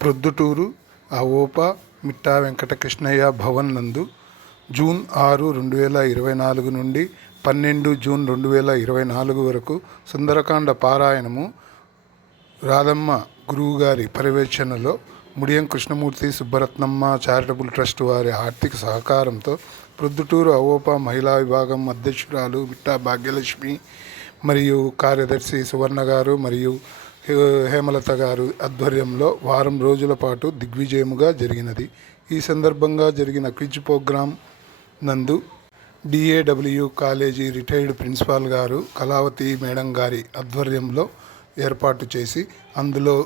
ప్రొద్దుటూరు అవోప మిట్టా వెంకటకృష్ణయ్య భవన్ నందు జూన్ ఆరు రెండు వేల ఇరవై నాలుగు నుండి పన్నెండు జూన్ రెండు వేల ఇరవై నాలుగు వరకు సుందరకాండ పారాయణము రాధమ్మ గురువుగారి పర్యవేక్షణలో ముడియం కృష్ణమూర్తి సుబ్బరత్నమ్మ చారిటబుల్ ట్రస్ట్ వారి ఆర్థిక సహకారంతో ప్రొద్దుటూరు అవోప మహిళా విభాగం అధ్యక్షురాలు మిట్టా భాగ్యలక్ష్మి మరియు కార్యదర్శి సువర్ణ గారు మరియు హేమలత గారు ఆధ్వర్యంలో వారం రోజుల పాటు దిగ్విజయముగా జరిగినది. ఈ సందర్భంగా జరిగిన క్విజ్ ప్రోగ్రాం నందు D A W college retired principal గారు కళావతి మేడం గారి ఆధ్వర్యంలో ఏర్పాటు చేసి అందులో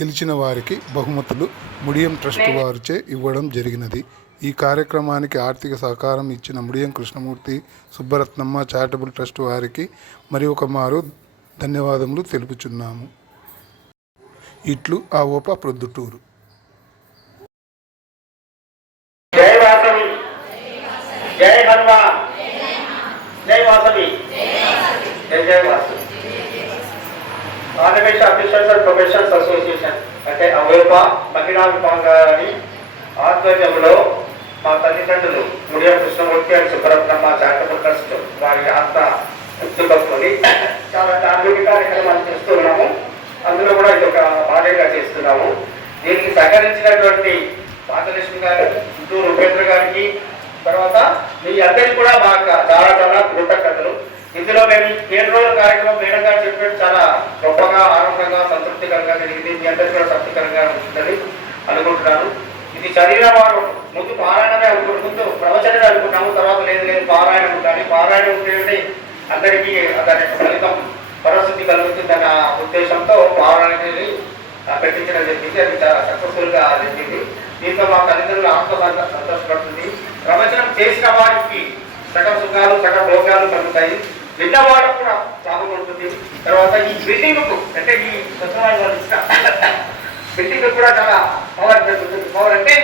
గెలిచిన వారికి బహుమతులు ముడియం ట్రస్ట్ వారిచే ఇవ్వడం జరిగినది. ఈ కార్యక్రమానికి ఆర్థిక సహకారం ఇచ్చిన ముడియం కృష్ణమూర్తి సుబ్బరత్నమ్మ చారిటబుల్ ట్రస్ట్ వారికి మరి ఒక మారు ధన్యవాదములు తెలుపుచున్నాము. ఇట్లు ఆ ఓప ప్రొద్దుటూరు. జై అఫీషియల్స్ అండ్ ప్రొఫెషనల్స్ అసోసియేషన్ అంటే అవేప మహిళా విభాగాన్ని ఆధ్వర్యంలో మా తల్లిదండ్రులు Mudiyam Krishnamurthy and Subbaratnamma charitable trust వారి ఆత్మ కట్టుకొని చాలా ధార్మిక కార్యక్రమాలు చేస్తూ ఉన్నాము. అందులో కూడా ఇది ఒక భాగంగా చేస్తున్నాము. దీనికి సహకరించినటువంటి పాతలక్ష్మి గారు గుంటూరు ఉపేంద్ర గారికి తర్వాత మీ అందరికీ కూడా మా క- చాలా చాలా కృతజ్ఞతలు. ఇందులో మేము ఏడు రోజుల కార్యక్రమం మేడం గారు చెప్పినట్టు చాలా గొప్పగా ఆనందంగా సంతృప్తికరంగా జరిగింది. మీ అందరికీ కూడా తృప్తికరంగా ఉంటుందని అనుకుంటున్నాను. ఇది చదివిన వారు ముందు పారాయణమే అనుకుంటు ముందు ప్రవచనమే అనుకున్నాము తర్వాత లేదు లేదు పారాయణం ఉండాలి. పారాయణం ఉంటే అందరికీ దాని యొక్క ఫలితం పరస్థితి కలుగుతుందన్న ఉద్దేశంతో పారాయణని ఆ, పెట్టించడం జరిగింది. అది చాలా సక్సెస్ఫుల్గా జరిగింది. దీంతో మా తల్లిదండ్రులు ఆత్మ సంతోషపడుతుంది. ప్రవచనం చేసిన వారికి సగం సుఖాలు సగం భోగాలు కలుగుతాయి. విన్నవాడు కూడా లాభం ఉంటుంది. తర్వాత ఈ బిల్డింగ్కు అంటే ఈ స్వచ్ఛమైన వాళ్ళు ఇచ్చిన బిల్డింగ్ కూడా చాలా పవర్ పెరుగుతుంది పవర్ అంటే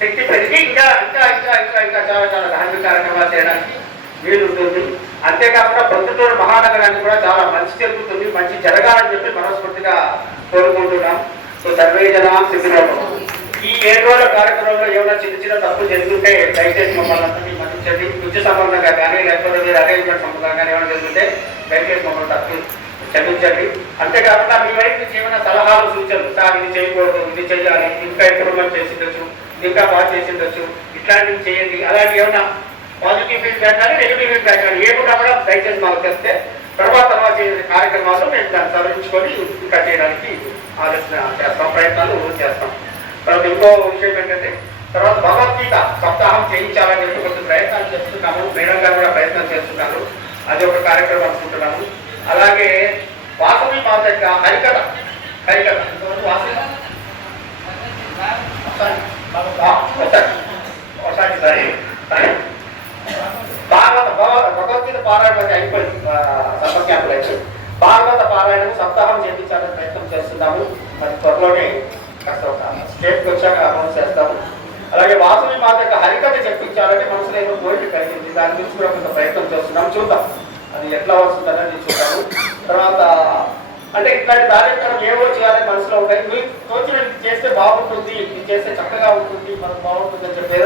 శక్తి పెరిగి ఇంకా ఇంకా ఇంకా ఇంకా ఇంకా చాలా చాలా ధార్మిక కార్యక్రమాలు చేయడానికి వీలు ఉంటుంది. అంతేకాకుండా ప్రొద్దుటూరు మహానగరానికి కూడా చాలా మంచి జరుగుతుంది మంచి జరగాలని చెప్పి మనస్ఫూర్తిగా కోరుకుంటున్నాం. సో సర్వే జనా ఈ ఏడు రోజుల కార్యక్రమంలో ఏమైనా చిన్న చిన్న తప్పులు జరుగుతుంటే దయచేసి మమ్మల్ని అందరినీ మన్నించండి. విద్య సంబంధంగా కానీ లేకపోతే మీరు అరేంజ్మెంట్ సంబంధంగా కానీ ఏమైనా జరుగుతుంటే దయచేసి మమ్మల్ని తప్పు క్షమించండి. అంతేకాకుండా మీ వైపు నుంచి ఏమైనా సలహాలు సూచనలు సార్ ఇది చేయకూడదు ఇది చేయాలి ఇంకా ఇంప్రూవ్మెంట్ చేసిండొచ్చు ఇంకా బాగా చేసిండొచ్చు ఇట్లాంటివి చేయండి. అలాంటి ఏమైనా పాజిటివ్ ఫీడ్బ్యాక్ కానీ నెగిటివ్ ఫీడ్బ్యాక్ కానీ ఏమున్నా కూడా దయచేసి మాకు తెస్తే తర్వాత తర్వాత చేసే కార్యక్రమాల్లో మేము దాన్ని సవరించుకొని ఇంకా చేయడానికి ఆలోచన చేస్తాం ప్రయత్నాలు చేస్తాం. తర్వాత ఇంకో విషయం ఏంటంటే తర్వాత భగవద్గీత సప్తాహం చేయించాలని చెప్పి కొంచెం ప్రయత్నాలు చేస్తున్నాము. మేడం గారు కూడా ప్రయత్నం చేస్తున్నారు. అది ఒక కార్యక్రమం అనుకుంటున్నాము. అలాగే వాసవి మాత యొక్క హరికథ. హరికథ ఒకసారి ఒకసారి ఒకసారి భాగవత భగవద్గీత పారాయణం అది అయిపోయింది సమ్మర్ క్యాంపులు అయిపోయింది భాగవత పారాయణం సప్తాహం చేయించాలని ప్రయత్నం చేస్తున్నాము. మరి త్వరలోనే స్టేట్కి వచ్చాక అనౌన్స్ చేస్తాము. అలాగే వాసవి మాత యొక్క హరికథ చెప్పించాలని మనసులో ఏదో కోరిక కలిగింది. దాని గురించి కూడా కొంత ప్రయత్నం చేస్తున్నాం చూద్దాం. అది ఎట్లా వస్తుందని చూద్దాము. తర్వాత అంటే ఇట్లాంటి కార్యక్రమం ఏవో చేయాలని మనసులో ఉంటాయి. మీకు తోచినట్టు చేస్తే బాగుంటుంది. ఇది చేస్తే చక్కగా ఉంటుంది. మనకు బాగుంటుంది అని చెప్పి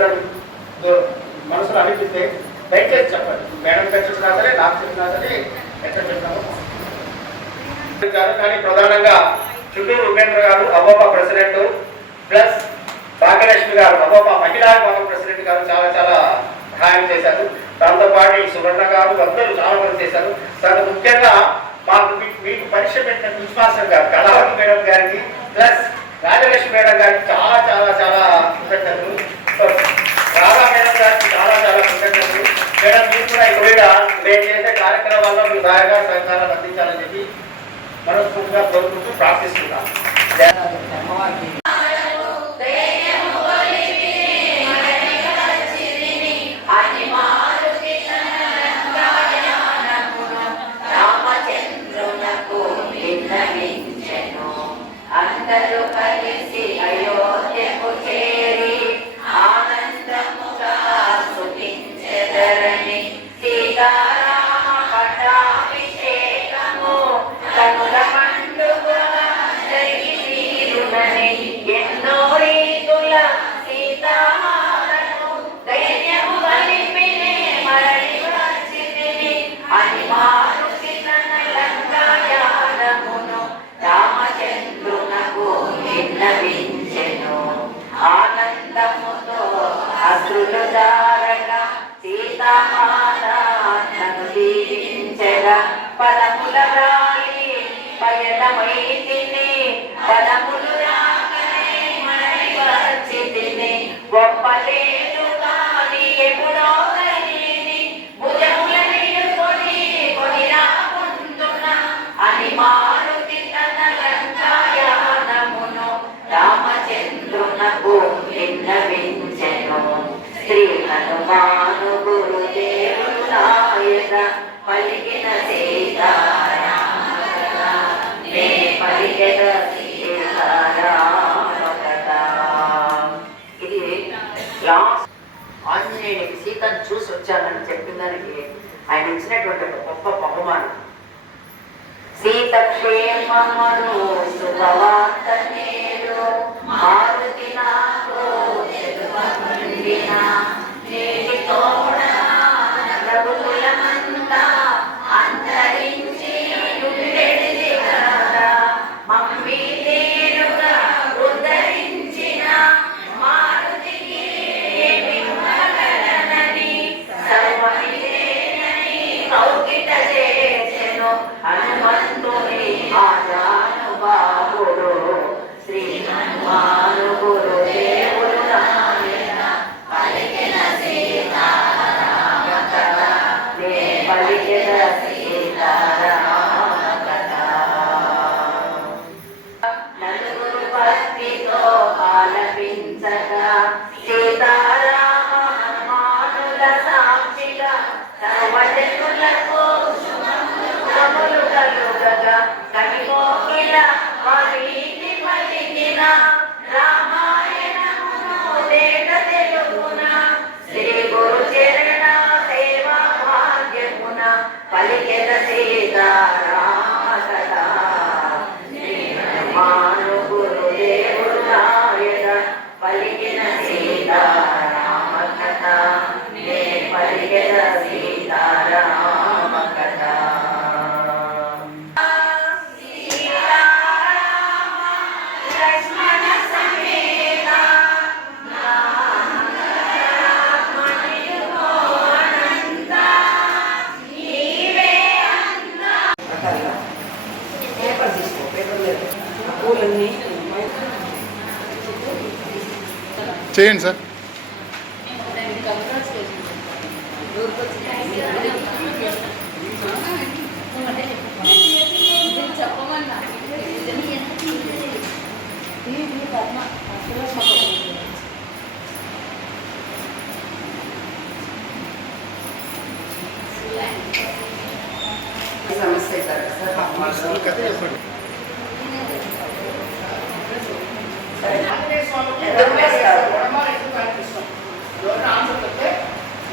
మనసులో అనిపిస్తే దయచేసి చెప్పండి. మేడం చెప్పినా సరే నాకు చెప్పినా సరే ఎక్కడ చెప్పినామో కానీ ప్రధానంగా చుట్టూరు ఉపేంద్ర గారు అబోప ప్రెసిడెంట్ ప్లస్ భాగ్యలక్ష్మి గారు అబోప మహిళా విభాగం ప్రెసిడెంట్ గారు చాలా చాలా సహాయం చేశారు. దాంతోపాటు సువర్ణ గారు అందరూ చాలా మంది చేశారు. తను ముఖ్యంగా మాకు మీ- మీకు పరీక్ష పెట్టిన ప్రిన్స్ గారు కళావతి మేడం గారికి ప్లస్ రాజలక్ష్మి మేడం గారికి చాలా చాలా చాలా కృతజ్ఞతలు సో, రాధా మేడం గారికి చాలా చాలా కృతజ్ఞతలు మేడం మీరు కూడా ఇక్కడ మేము చేసే కార్యక్రమాల్లో మీరు బాగా సహకారాలు అందించాలని చెప్పి మనస్ఫూర్తిగా కోరుకుంటూ ప్రార్థిస్తున్నాం 감사합니다. ఆంజనేయునికి సీతను చూసి వచ్చానని చెప్పిన ఆయన ఇచ్చినటువంటి ఒక సీత క్షేమమును శుభవార్త మారుతి నాతో chains, eh?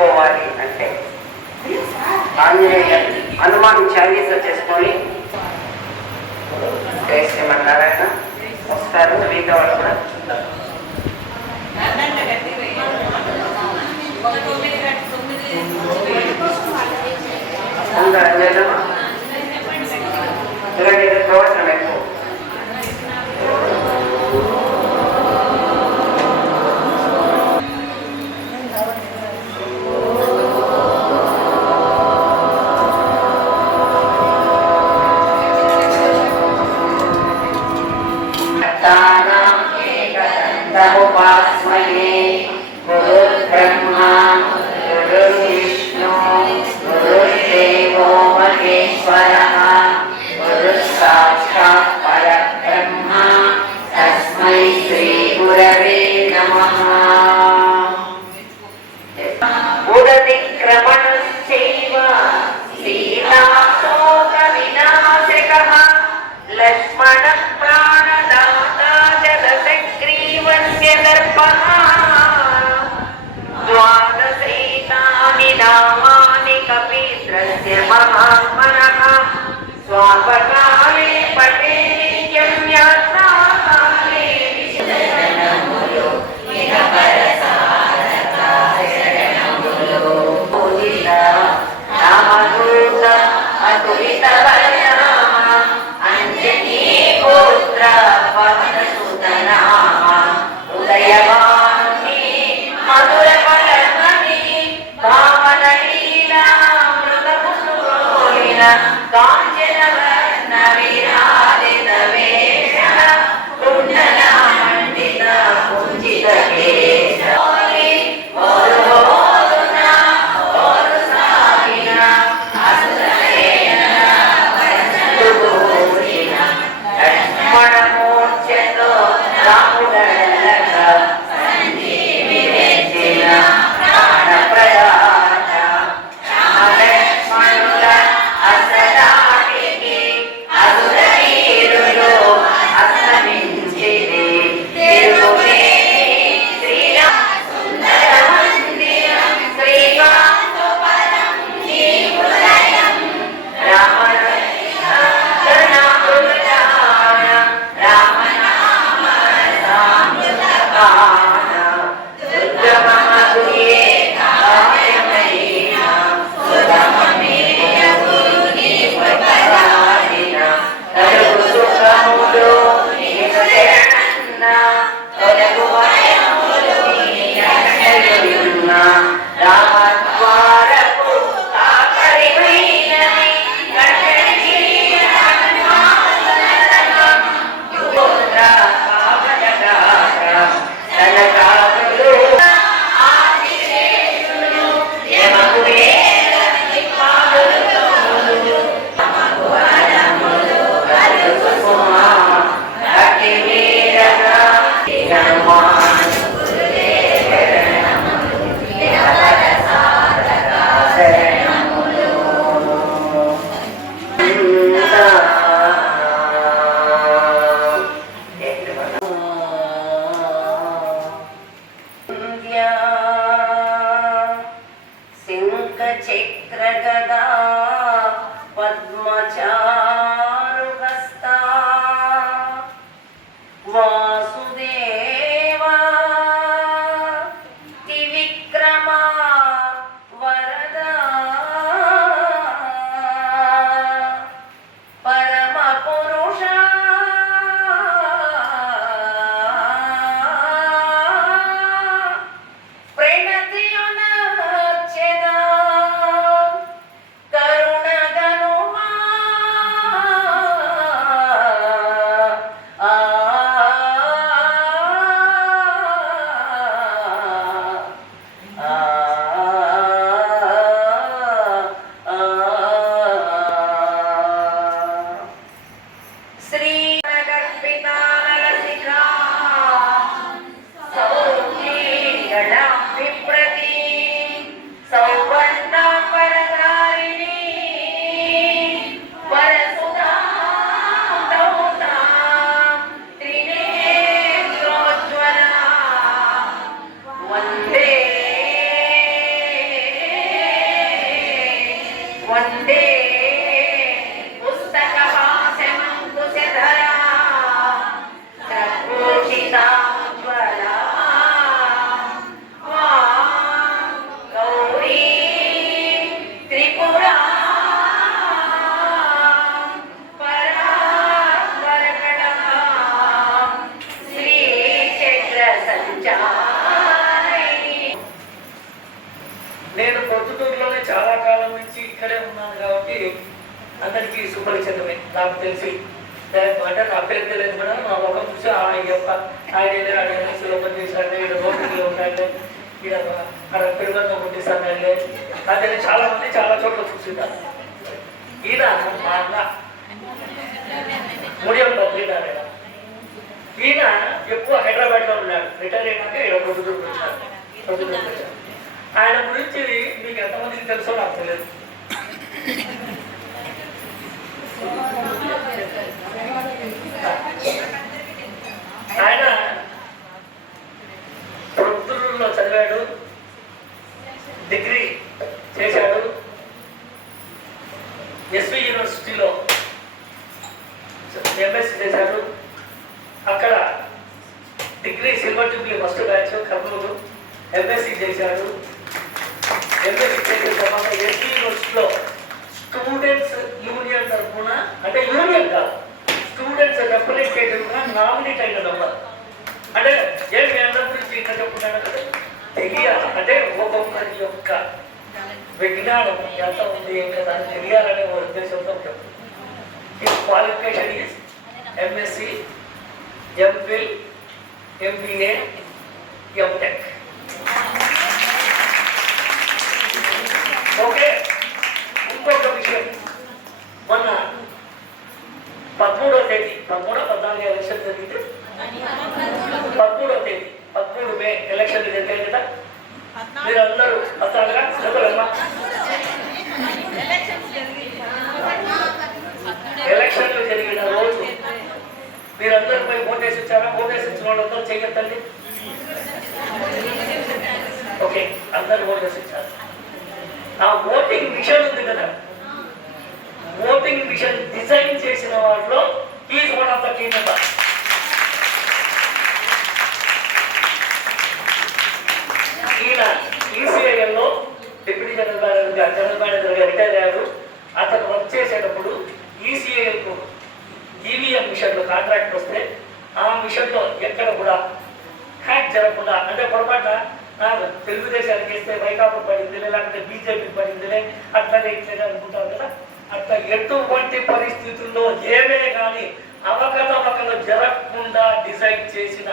తెలుసుకోవాలి అంటే అనుమానం హనుమాన్ వచ్చేసుకొని చేసుకొని శ్రీమన్నారాయణ వస్తారు మిగతా వాళ్ళు కూడా. ఉందా ఓకే కాంట్రాక్ట్ వస్తే ఆ మిషన్లో ఎక్కడ కూడా హ్యాక్ జరగకుండా అంటే పొరపాటున తెలుగుదేశానికి ఇస్తే వైకాపా పడిందిలే లేకపోతే బీజేపీ పడిందిలే అట్లనే ఇట్లనే అనుకుంటారు కదా. అట్లా ఎటువంటి పరిస్థితుల్లో ఏమే కానీ అవకతవకలు జరగకుండా డిసైడ్ చేసిన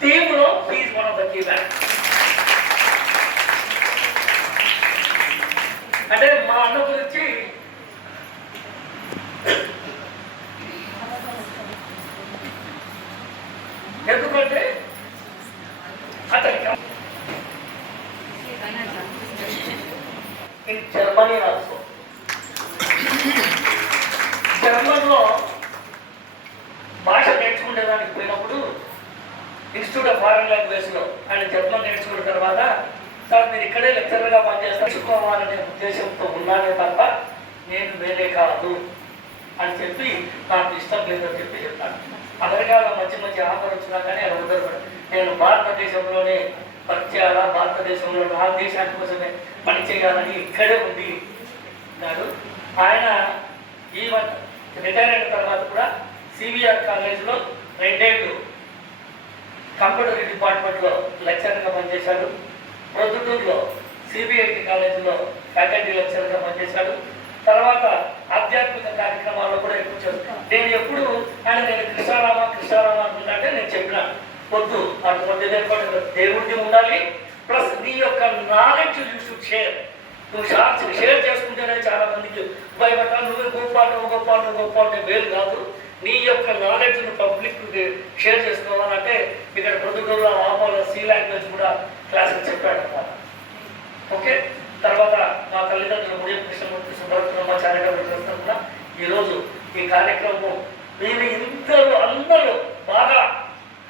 టీంలో please one of the key అంటే మా అన్న గురించి ఎందుకంటే అతనికి ఇన్ జర్మనీ రాష్ట్రం. జర్మన్లో భాష నేర్చుకునేదానికి పోయినప్పుడు ఇన్స్టిట్యూట్ ఆఫ్ ఫారెన్ లాంగ్వేజ్లో ఆయన జర్మన్ నేర్చుకున్న తర్వాత సార్ మీరు ఇక్కడే లెక్చరర్గా పనిచేస్తా నేర్చుకోవాలనే ఉద్దేశంతో ఉన్నానే తప్ప నేను వేరే కాదు అని చెప్పి నాకు ఇష్టం లేదని చెప్పి చెప్పాను అమెరికాలో మంచి మంచి ఆఫర్ వచ్చినా కానీ అది ఉండదు నేను భారతదేశంలోనే పరిచయాల చేయాలా భారతదేశంలో నా దేశాని కోసమే పని చేయాలని ఇక్కడే ఉంది అన్నాడు. ఆయన ఈవెన్ రిటైర్ అయిన తర్వాత కూడా సివిఆర్ కాలేజ్లో రెండేళ్ళు కంప్యూటర్ డిపార్ట్మెంట్లో లెక్చర్గా పనిచేశాడు. ప్రొద్దుటూరులో సిబిఐటి కాలేజీలో ఫ్యాకల్టీ లెక్చర్గా పనిచేశాడు. తర్వాత ఆధ్యాత్మిక కార్యక్రమాల్లో కూడా ఎక్కువ చదువు. నేను ఎప్పుడు ఆయన నేను కృష్ణారామ కృష్ణారామ అనుకుంటే నేను చెప్పిన వద్దు అటు మధ్య దేవుడిది ఉండాలి ప్లస్ నీ యొక్క నాలెడ్జ్ యూ షేర్ నువ్వు షార్ట్స్ షేర్ చేసుకుంటేనే చాలా మందికి భయపడ్డా నువ్వు గొప్ప నువ్వు గొప్ప నువ్వు గొప్ప అంటే వేలు కాదు. నీ యొక్క నాలెడ్జ్ను పబ్లిక్ షేర్ చేసుకోవాలంటే ఇక్కడ ప్రొద్దుటూరులో ఆపాలో సి లాంగ్వేజ్ కూడా క్లాసులు చెప్పాడు అన్నమాట ఓకే? తర్వాత మా తల్లిదండ్రులు ముడి కృష్ణమూర్తి సుబ్రహ్మణ్యమ్మ గారు ట్రస్ట్ ఈరోజు ఈ కార్యక్రమం మీరు ఇంతలో అందరూ బాగా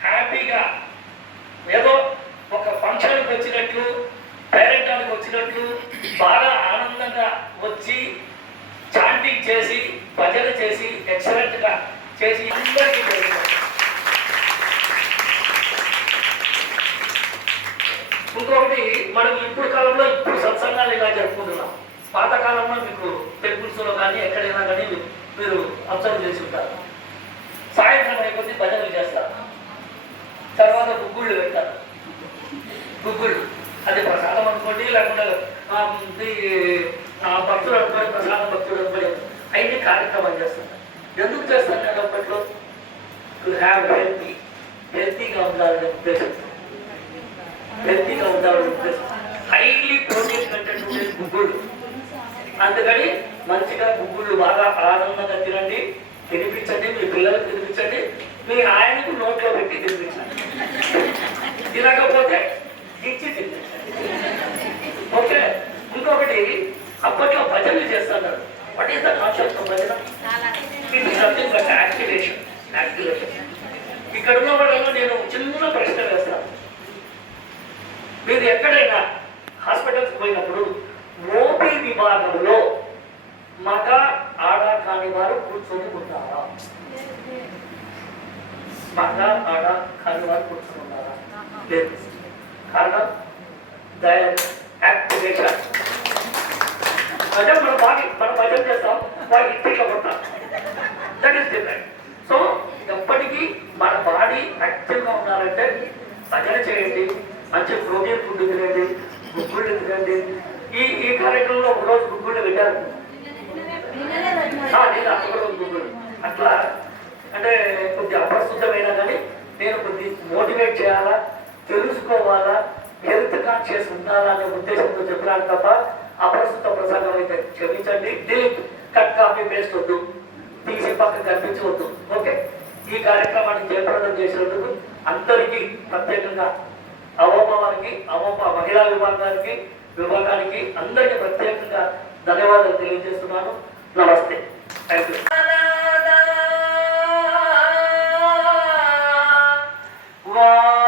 హ్యాపీగా ఏదో ఒక ఫంక్షన్కి వచ్చినట్లు పేరెంటానికి వచ్చినట్లు బాగా ఆనందంగా వచ్చి చాంటింగ్ చేసి భజన చేసి ఎక్సలెంట్గా చేసి అందరికీ జరిగింది ఇంకొకటి మనం ఇప్పుడు కాలంలో ఇప్పుడు సత్సంగాలు ఇలా జరుపుకుంటున్నాం. పాత కాలంలో మీకు టెంపుల్స్లో కానీ ఎక్కడైనా కానీ మీరు అబ్జర్వ్ చేసి ఉంటారు. సాయంత్రం అయిపోతే భజనలు చేస్తారు. తర్వాత గుగ్గుళ్ళు పెడతారు. గుగ్గుళ్ళు. అది ప్రసాదం అనుకోండి లేకుండా భక్తులు అనుకోండి ప్రసాదం భక్తులు అనుకోండి. అన్ని కార్యక్రమాలు చేస్తారు. ఎందుకు చేస్తారు నేను అప్పట్లో? టు హ్యావ్ హెల్తీ హెల్తీగా ఉండాలనే ఉద్దేశంతో. హెల్తీగా ఉండాలని హైలీ ప్రోటీన్ కంటెంట్ ఉండే గుగ్గులు అందుకని మంచిగా గుగ్గుళ్ళు బాగా ఆనందంగా తినండి. తినిపించండి మీ పిల్లలకు తినిపించండి. మీ ఆయనకు నోట్లో పెట్టి తినిపించండి. తినకపోతే ఇచ్చి తినిపించండి. ఓకే? ఇంకొకటి అప్పట్లో భజనలు చేస్తున్నారు. What is the concept of bhajan? It is something but activation activation ఇక్కడ ఉన్న వాళ్ళలో నేను చిన్న ప్రశ్న వేస్తాను. మీరు ఎక్కడైనా హాస్పిటల్కి పోయినప్పుడు ఓపీ విభాగంలో మగ ఆడ కాని వారు కూర్చొని ఉంటారా? మగ ఆడ కాని వారు కూర్చున్నారా లేదు. కారణం దయ యాక్టివేషన్. అంటే మన బాడీ మనం భజన చేస్తాం. బాగా ఇంటిలో కొట్టాం దట్ ఈస్ డిఫరెంట్ సో ఎప్పటికీ మన బాడీ యాక్టివ్గా ఉండాలంటే భజన చేయండి. మంచి ప్రోటీన్ ఫుడ్ తినండి గుగ్గుళ్ళు తినండి ఈ ఈ కార్యక్రమంలో ఒకరోజు గుగ్గుళ్ళు పెట్టారు. నేను అట్లా అంటే కొద్ది అప్రస్తుతమైనా కానీ నేను కొద్ది మోటివేట్ చేయాలా? తెలుసుకోవాలా? హెల్త్ కాన్షియస్ ఉండాలా అనే ఉద్దేశంతో చెప్పినాను తప్ప అప్రస్తుత ప్రసంగం అయితే క్షమించండి. డిలీట్ కట్ కాపీ పేస్ట్ వద్దు. తీసి పక్క కనిపించవద్దు. ఓకే? ఈ కార్యక్రమాన్ని జయప్రదం చేసినందుకు అందరికీ ప్రత్యేకంగా అవోపవానికి అవోప మహిళా విభాగానికి విభాగానికి అందరికీ ప్రత్యేకంగా ధన్యవాదాలు తెలియజేస్తున్నాను. నమస్తే. థ్యాంక్ యూ వాసుదేవా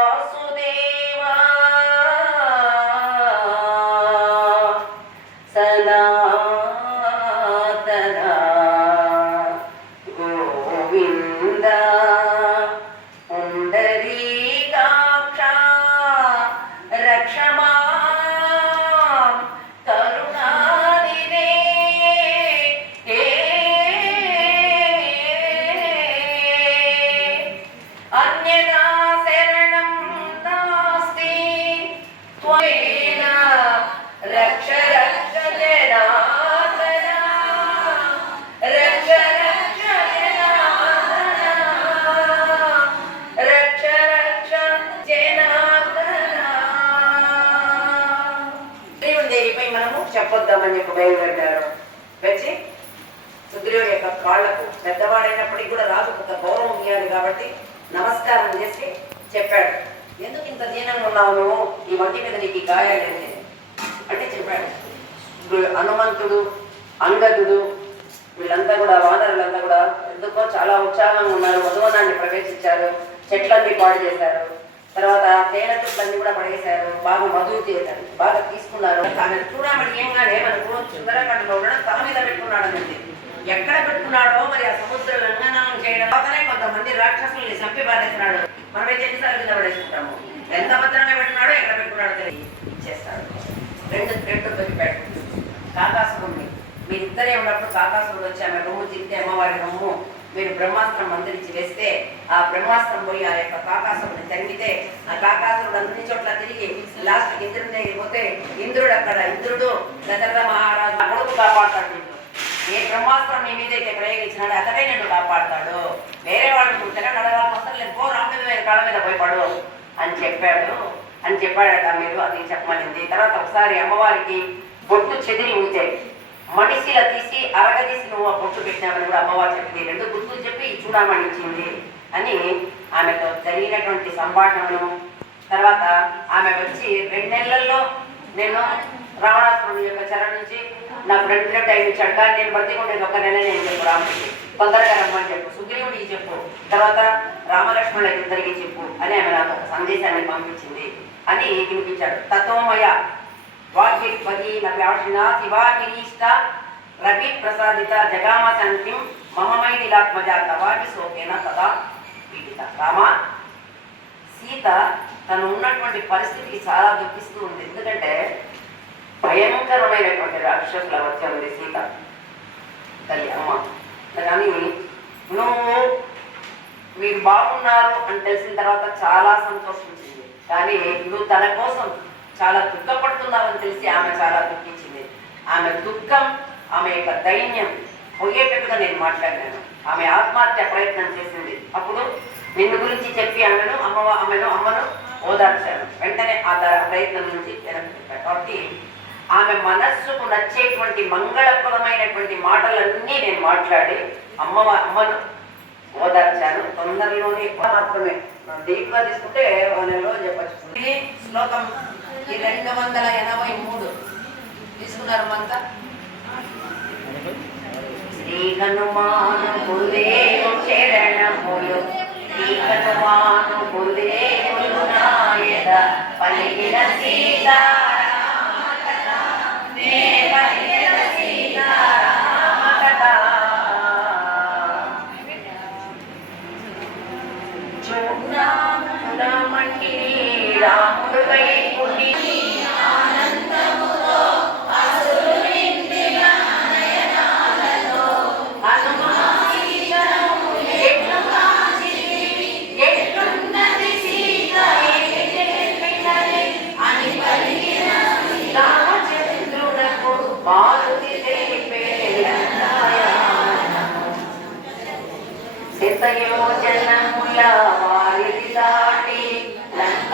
చెప్పొద్దామని చెప్పి బయలుపెట్టారు వచ్చి సుగ్రీవుడి యొక్క కాళ్ళకు పెద్దవాడైనప్పటికీ కూడా రాజు కొంత గౌరవం ఇవ్వాలి కాబట్టి నమస్కారం చేసి చెప్పాడు ఎందుకు ఇంత దీనంగా ఉన్నావు నువ్వు ఈ వంటి మీద నీకు ఈ చెప్పాడు హనుమంతుడు అంగదుడు వీళ్ళంతా కూడా వానరులంతా కూడా ఎందుకో చాలా ఉత్సాహంగా ఉన్నారు. వధువనాన్ని ప్రవేశించారు. చెట్లన్నీ పాడు చేశారు. తర్వాత తేనె చెట్లన్నీ కూడా పడేశారు. బాగా మధువు చేశారు బాగా తీసుకున్నారు. ఆమె చూడమని ఏం కానీ మనకు సుందరకాండలో ఉండడం తల మీద పెట్టుకున్నాడు అనేది ఎక్కడ పెట్టుకున్నాడో మరి ఆ సముద్ర లంఘనం చేయడం. పక్కనే కొంతమంది రాక్షసుల్ని చంపి బాధేస్తున్నాడు మనమైతే ఎన్నిసార్లు కింద పడేసుకుంటాము ఎంత భద్రంగా పెట్టుకున్నాడో ఎక్కడ పెట్టుకున్నాడో తెలియదు. చేస్తాడు. రెండు రెండు పెట్టాడు కాకాసురుణ్ణి. మీరిద్దరే ఉన్నప్పుడు కాకాసురుడు వచ్చి ఆమె రొమ్ము తిరిగితే అమ్మవారి రొమ్ము మీరు బ్రహ్మాస్త్రం మంత్రించి వేస్తే ఆ బ్రహ్మాస్త్రం పోయి ఆ యొక్క కాకాసురుని తరిగితే ఆ కాకాసురుడు అన్ని చోట్ల తిరిగి లాస్ట్ ఇంద్రుడి దగ్గరికి పోతే ఇంద్రుడు అక్కడ ఇంద్రుడు దశరథ మహారాజు కొడుకు కాపాడుతాడు ఏ బ్రహ్మాస్త్రం నీ మీద అయితే ప్రయోగించినాడు అతడే నేను కాపాడతాడు. వేరే వాళ్ళు పుట్టగా నడవాలి అవసరం లేదు పో రాముడి మీద కాళ్ళ మీద పోయి పడు అని చెప్పాడు. అని చెప్పాడట మీరు అది చెప్పమనింది. తర్వాత ఒకసారి అమ్మవారికి బొట్టు చెదిరి ఉంటే మడిసిల తీసి అరగదీసి నువ్వు ఆ బొట్టు పెట్టినావని కూడా అమ్మవారు చెప్పింది. రెండు గుర్తులు చెప్పి చూడమని ఇచ్చింది అని ఆమెతో జరిగినటువంటి సంభాషణలు తర్వాత ఆమె వచ్చి రెండు నెలల్లో నేను రావణాసురుడు యొక్క చెర నుంచి నాకు రెండు నెలలు టైం ఇచ్చాడు. కానీ నేను బతికుండేది ఒక నెల నేను చెప్పు రాముడికి. తొందరగా రమ్మని చెప్పు. సుగ్రీవుడికి చెప్పు. తర్వాత రామలక్ష్మణుల ఇద్దరికి చెప్పు అని ఆమె నాకు ఒక సందేశాన్ని పంపించింది. అని వినిపించాడు. తత్వమయ వాగ్విపది నవ్యాషిణ శివాగిరీష్ట రవి ప్రసాదిత జగామ శాంతిం మమమైదిలాత్మజ తవాకి శోకేన తదా పీడిత. రామ సీత తను ఉన్నటువంటి పరిస్థితికి చాలా దుఃఖిస్తూ ఉంది. ఎందుకంటే భయంకరమైనటువంటి రాక్షసుల వచ్చి ఉంది సీత. తల్లి అమ్మ కానీ నువ్వు మీరు బాగున్నారు అని తెలిసిన తర్వాత చాలా సంతోషించింది. కానీ నువ్వు తన కోసం చాలా దుఃఖపడుతున్నావని తెలిసి ఆమె చాలా దుఃఖించింది. ఆమె దుఃఖం ఆమె యొక్క దైన్యం పోయేటట్టుగా నేను మాట్లాడినాను. ఆమె ఆత్మహత్య ప్రయత్నం చేసింది. అప్పుడు నిన్ను గురించి చెప్పి ఆమెను అమ్మ ఆమెను అమ్మను ఓదార్చాను. వెంటనే ఆ ప్రయత్నం నుంచి వెనక్కి కాబట్టి ఆమె మనస్సుకు నచ్చేటువంటి మంగళప్రదమైనటువంటి మాటలన్నీ నేను మాట్లాడి అమ్మ అమ్మను ఓదార్చాను. తొందరలోనే మాత్రమే డీప్గా తీసుకుంటే ఒక నెలలో చెప్పచ్చు ఇది శ్లోకం ఈ రెండు వందల ఎనభై మూడు తీసుకున్నారు అంతా శ్రీ హనుమాను శరణములు శ్రీ హనుమాను పలికిన సీతారామ కథ రామంటిని రాముడు వైపుని